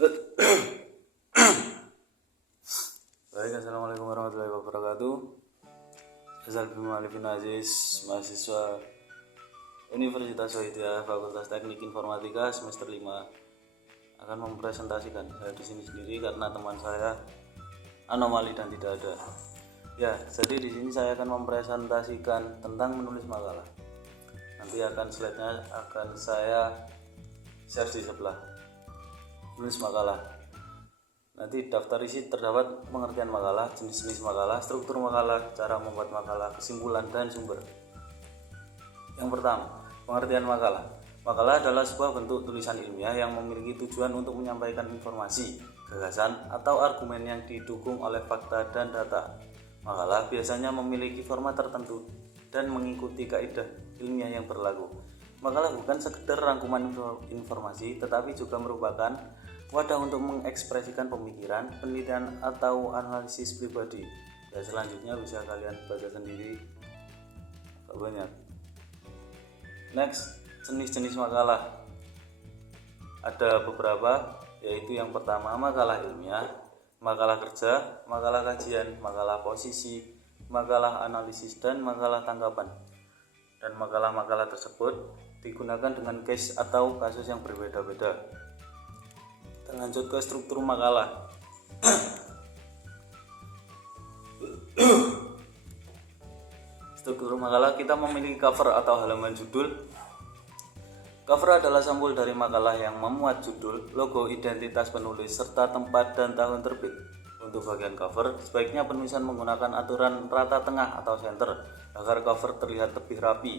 Baik, assalamualaikum warahmatullahi wabarakatuh. Saya Bima Alifin Aziz, mahasiswa Universitas Wahidiyah Fakultas Teknik Informatika semester 5, akan mempresentasikan. Saya di sini sendiri karena teman saya anomali dan tidak ada. Ya, jadi di sini saya akan mempresentasikan tentang menulis makalah. Nanti slide-nya akan saya share di sebelah. Menulis makalah. Nanti daftar isi terdapat pengertian makalah, jenis-jenis makalah, struktur makalah, cara membuat makalah, kesimpulan, dan sumber. Yang pertama, pengertian makalah. Makalah adalah sebuah bentuk tulisan ilmiah yang memiliki tujuan untuk menyampaikan informasi, gagasan, atau argumen yang didukung oleh fakta dan data. Makalah biasanya memiliki format tertentu dan mengikuti kaidah ilmiah yang berlaku. Makalah bukan sekedar rangkuman informasi, tetapi juga merupakan wadah untuk mengekspresikan pemikiran, penelitian, atau analisis pribadi. Ya, selanjutnya bisa kalian baca sendiri, agak banyak. Next, jenis-jenis makalah. Ada beberapa, yaitu yang pertama makalah ilmiah, makalah kerja, makalah kajian, makalah posisi, makalah analisis, dan makalah tanggapan. Dan makalah-makalah tersebut digunakan dengan case atau kasus yang berbeda-beda. Lanjut ke struktur makalah. Struktur makalah, kita memiliki cover atau halaman judul. Cover adalah sampul dari makalah yang memuat judul, logo, identitas penulis, serta tempat dan tahun terbit. Untuk bagian cover, sebaiknya penulisan menggunakan aturan rata tengah atau center agar cover terlihat lebih rapi.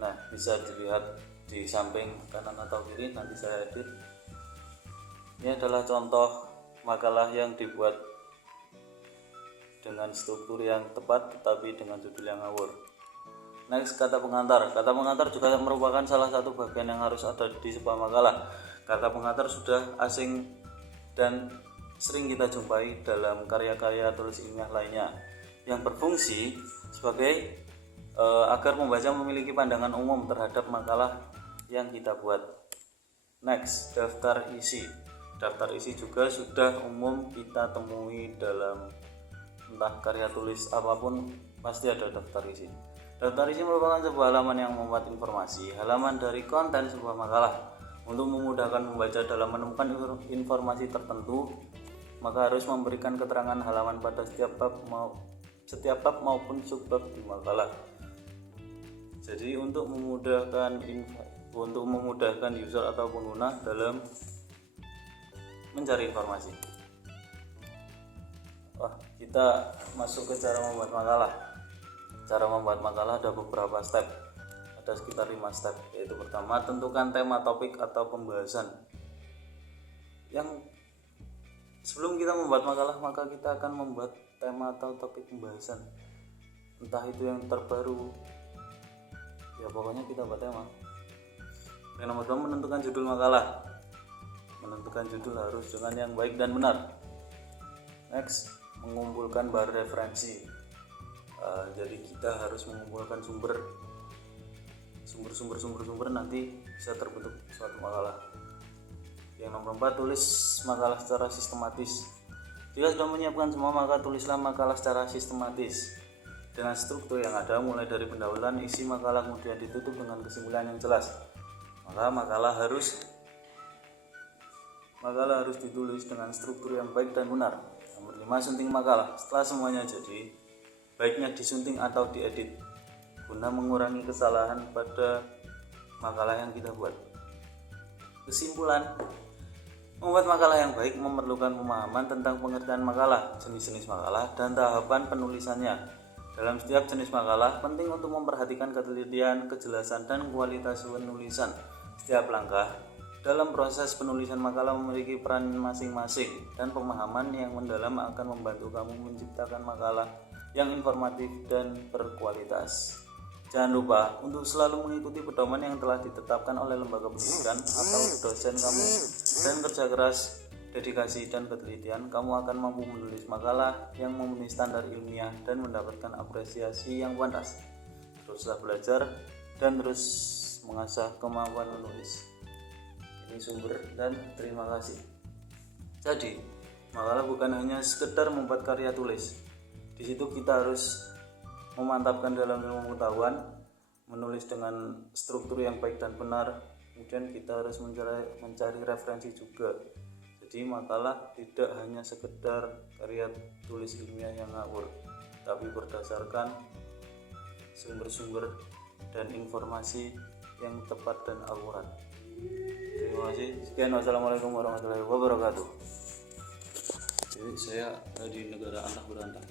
Nah, bisa dilihat di samping kanan atau kiri, nanti saya edit. Ini adalah contoh makalah yang dibuat dengan struktur yang tepat tetapi dengan judul yang ngawur. Next, kata pengantar. Kata pengantar juga merupakan salah satu bagian yang harus ada di sebuah makalah. Kata pengantar sudah asing dan sering kita jumpai dalam karya-karya tulis ilmiah lainnya yang berfungsi sebagai agar membaca memiliki pandangan umum terhadap makalah yang kita buat. Next, daftar isi. Daftar isi juga sudah umum kita temui dalam entah karya tulis apapun, pasti ada daftar isi. Daftar isi merupakan sebuah halaman yang memuat informasi, halaman dari konten sebuah makalah. Untuk memudahkan membaca dalam menemukan informasi tertentu, maka harus memberikan keterangan halaman pada setiap bab maupun subbab di makalah. Jadi untuk memudahkan user atau pengguna dalam mencari informasi. Kita masuk ke cara membuat makalah. Cara membuat makalah ada beberapa step. Ada sekitar 5 step, yaitu pertama, tentukan tema, topik, atau pembahasan. Yang sebelum kita membuat makalah, maka kita akan membuat tema atau topik pembahasan. Entah itu yang terbaru, ya pokoknya kita buat tema. Yang nomor 2, menentukan judul makalah. Menentukan judul harus dengan yang baik dan benar. Next, mengumpulkan bahan referensi. Jadi kita harus mengumpulkan sumber nanti bisa terbentuk suatu makalah. Yang nomor 4, tulis makalah secara sistematis. Jika sudah menyiapkan semua, maka tulislah makalah secara sistematis dengan struktur yang ada, mulai dari pendahuluan, isi makalah, kemudian ditutup dengan kesimpulan yang jelas. Maka makalah harus ditulis dengan struktur yang baik dan benar. Nomor 5, sunting makalah. Setelah semuanya jadi, baiknya disunting atau diedit guna mengurangi kesalahan pada makalah yang kita buat. Kesimpulan, membuat makalah yang baik memerlukan pemahaman tentang pengertian makalah, jenis-jenis makalah, dan tahapan penulisannya. Dalam setiap jenis makalah, penting untuk memperhatikan ketelitian, kejelasan, dan kualitas penulisan. Setiap langkah dalam proses penulisan makalah memiliki peran masing-masing, dan pemahaman yang mendalam akan membantu kamu menciptakan makalah yang informatif dan berkualitas. Jangan lupa untuk selalu mengikuti pedoman yang telah ditetapkan oleh lembaga pendidikan atau dosen kamu, dan kerja keras, dedikasi, dan ketelitian, kamu akan mampu menulis makalah yang memenuhi standar ilmiah dan mendapatkan apresiasi yang pantas. Teruslah belajar dan terus mengasah kemampuan menulis. sumber, dan terima kasih. Jadi, makalah bukan hanya sekedar membuat karya tulis. Di situ kita harus memantapkan dalam ilmu pengetahuan, menulis dengan struktur yang baik dan benar. Kemudian kita harus mencari referensi juga. Jadi makalah tidak hanya sekedar karya tulis ilmiah yang ngawur, tapi berdasarkan sumber-sumber dan informasi yang tepat dan akurat. Terima kasih. Sekian, wassalamualaikum warahmatullahi wabarakatuh. Jadi saya di negara antah berantah.